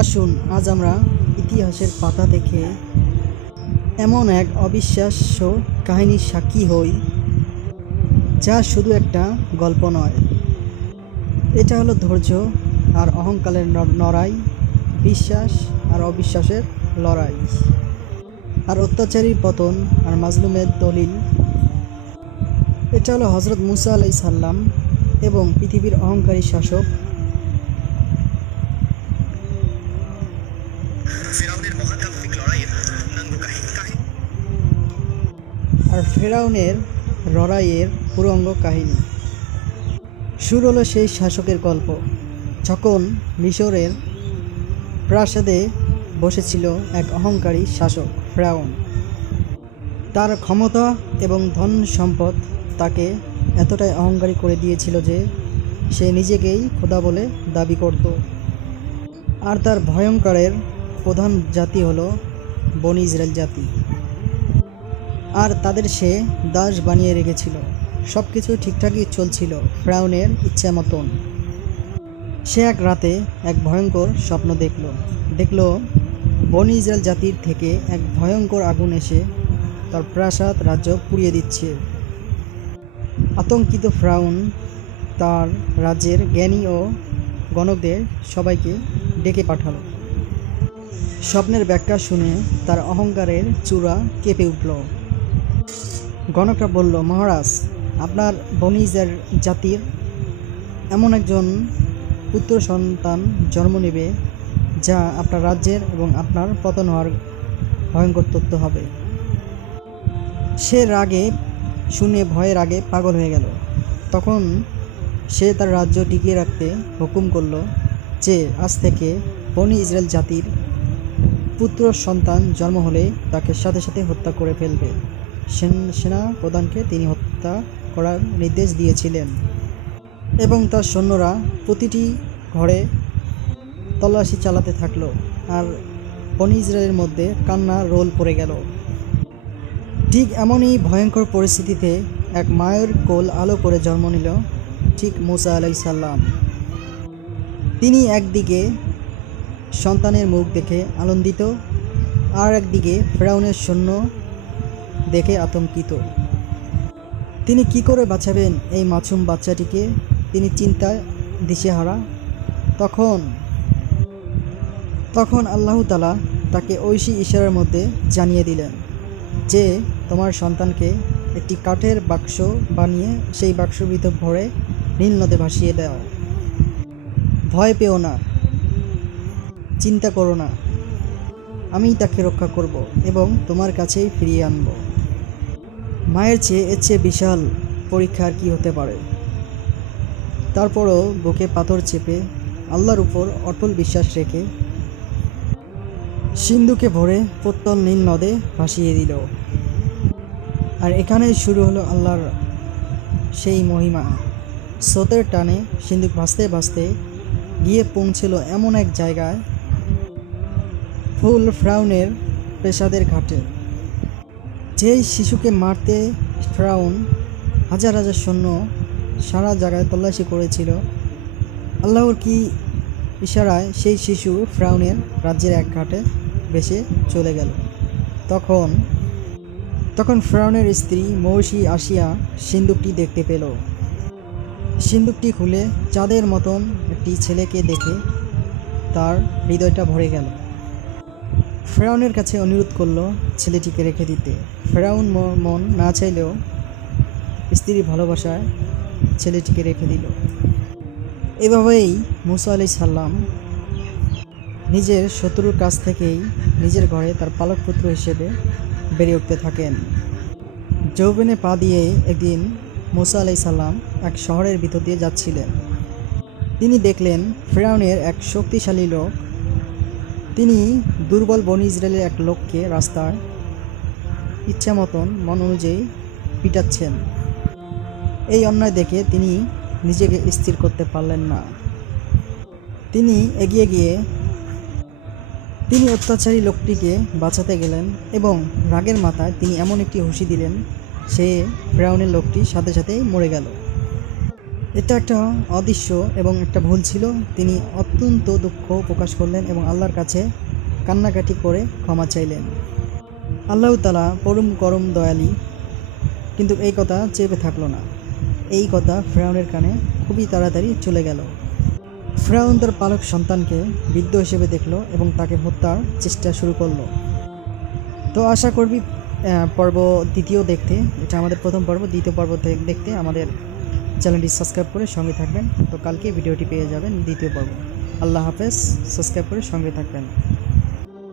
আসুন আজ আমরা ইতিহাসের পাতা থেকে এমন এক অবিশ্বাস্য কাহিনীর সাক্ষী হই, যা শুধু একটা গল্প নয়। এটা হলো ধৈর্য আর অহংকারের লড়াই, বিশ্বাস আর অবিশ্বাসের লড়াই, আর অত্যাচারীর পতন আর মাজলুমের দলিল। এটা হলো হজরত মুসা আলাইহিস সালাম এবং পৃথিবীর অহংকারী শাসক ফেরাউনের লড়াইয়ের পুরঙ্গ কাহিনী। শুরু হলো সেই শাসকের গল্প, যখন মিশরের প্রাসাদে বসেছিল এক অহংকারী শাসক ফেরাউন। তার ক্ষমতা এবং ধন সম্পদ তাকে এতটাই অহংকারী করে দিয়েছিল যে সে নিজেকেই খোদা বলে দাবি করত। আর তার ভয়ঙ্করের প্রধান জাতি হলো বনি ইসরায়েল জাতি, আর তাদের সে দাস বানিয়ে রেখেছিল। সব কিছু ঠিকঠাকই চলছিল ফেরাউনের ইচ্ছা মতন। সে এক রাতে এক ভয়ঙ্কর স্বপ্ন দেখল বনি ইসরায়েল জাতির থেকে এক ভয়ঙ্কর আগুন এসে তার প্রাসাদ রাজ্য পুড়িয়ে দিচ্ছে। আতঙ্কিত ফেরাউন তার রাজ্যের জ্ঞানী ও গণকদের সবাইকে ডেকে পাঠালো। স্বপ্নের ব্যাখ্যা শুনে তার অহংকারের চূড়া কেঁপে উঠল। গণকরা বলল, মহারাজ, আপনার বনি ইসরায়েল জাতির এমন একজন পুত্র সন্তান জন্ম নেবে যা আপনার রাজ্যের এবং আপনার পতন হওয়ার ভয়ঙ্কর তথ্য হবে। সে রাগে শুনে ভয়ের আগে পাগল হয়ে গেল। তখন সে তার রাজ্য টিকিয়ে রাখতে হুকুম করল যে আজ থেকে বনি ইসরায়েল জাতির পুত্র সন্তান জন্ম হলে তাকে সাথে সাথে হত্যা করে ফেলবে। সেনা প্রধানকে তিনি হত্যা করার নির্দেশ দিয়েছিলেন এবং তার সৈন্যরা প্রতিটি ঘরে তল্লাশি চালাতে থাকলো। আর বনি ইসরায়েলের মধ্যে কান্না রোল পড়ে গেল। ঠিক এমনই ভয়ঙ্কর পরিস্থিতিতে এক মায়ের কোল আলো করে জন্ম নিল ঠিক মুসা আলাইহিস সালাম। তিনি একদিকে সন্তানের মুখ দেখে আনন্দিত, আর একদিকে ফেরাউনের সৈন্য দেখে আতঙ্কিত। তিনি কি করে বাঁচাবেন এই মাসুম বাচ্চাটিকে? তিনি চিন্তায় দিশেহারা। তখন আল্লাহ তাআলা তাকে ঐশী ইশারার মধ্যে জানিয়ে দিলেন যে তোমার সন্তানকে একটি কাঠের বাক্স বানিয়ে সেই বাক্সর ভিতর ভরে নীল নদে ভাসিয়ে দাও। ভয় পেও না, চিন্তা করো না, আমি তাকে রক্ষা করব এবং তোমার কাছেই ফিরিয়ে আনব। মায়ের এর চেয়ে বিশাল পরীক্ষা আর কি হতে পারে? তারপরও বুকে পাথর চেপে আল্লাহর উপর অটল বিশ্বাস রেখে সিন্ধুকে ভরে প্রত্যল নীল নদে ভাসিয়ে দিল। আর এখানেই শুরু হলো আল্লাহর সেই মহিমা। স্রোতের টানে সিন্ধুক ভাসতে ভাসতে গিয়ে পৌঁছল এমন এক জায়গায়, ফুল ফেরাউনের প্রাসাদের ঘাটে। যেই শিশুকে মারতে ফেরাউন হাজার হাজার সৈন্য সারা জায়গায় তল্লাশি করেছিল, আল্লাহর কি ইশারায় সেই শিশু ফেরাউনের রাজ্যের এক ঘাটে ভেসে চলে গেল। তখন ফেরাউনের স্ত্রী মহিষী আসিয়া সিন্দুকটি দেখতে পেল। সিন্দুকটি খুলে চাঁদের মতন একটি ছেলেকে দেখে তার হৃদয়টা ভরে গেল। ফেরাউনের কাছে অনুরোধ করল ছেলেটিকে রেখে দিতে। ফেরাউন মন না চাইলেও স্ত্রীর ভালোবাসায় ছেলেটিকে রেখে দিল। এভাবেই মুসা আলাইহিস সালাম নিজের শত্রুর কাছ থেকেই নিজের ঘরে তার পালক পুত্র হিসেবে বেড়ে উঠতে থাকেন। যৌবনে পা দিয়ে একদিন মুসা আলাইহিস সালাম এক শহরের ভিতর দিয়ে যাচ্ছিলেন। তিনি দেখলেন ফেরাউনের এক শক্তিশালী লোক, তিনি দুর্বল বনি ইসরায়েলের এক লোককে রাস্তায় ইচ্ছা মতন মন অনুযায়ী পিটাচ্ছেন। এই অন্যায় দেখে তিনি নিজেকে স্থির করতে পারলেন না। তিনি এগিয়ে গিয়ে তিনি অত্যাচারী লোকটিকে বাঁচাতে গেলেন এবং রাগের মাথায় তিনি এমন একটি হুঁশি দিলেন, সে ফেরাউনের লোকটি সাথে সাথেই মরে গেল। এটা একটা অদৃশ্য এবং একটা ভুল ছিল। তিনি অত্যন্ত দুঃখ প্রকাশ করলেন এবং আল্লাহর কাছে কান্নাকাটি করে ক্ষমা চাইলেন। আল্লাহ তাআলা পরম করম দয়ালু, কিন্তু এই কথা চেপে থাকলো না। এই কথা ফেরাউনের কানে খুবই তাড়াতাড়ি চলে গেল। ফেরাউন তার পালক সন্তানকে বৃদ্ধ হিসেবে দেখলো এবং তাকে হত্যার চেষ্টা শুরু করলো। তো আশা করবি পর্ব দ্বিতীয় দেখতে, এটা আমাদের প্রথম পর্ব, দ্বিতীয় পর্ব দেখতে আমাদের চ্যানেলটি সাবস্ক্রাইব করে সঙ্গে থাকবেন। তো কালকে ভিডিওটি পেয়ে যাবেন দ্বিতীয় পর্ব। আল্লাহ হাফেজ, সাবস্ক্রাইব করে সঙ্গে থাকবেন।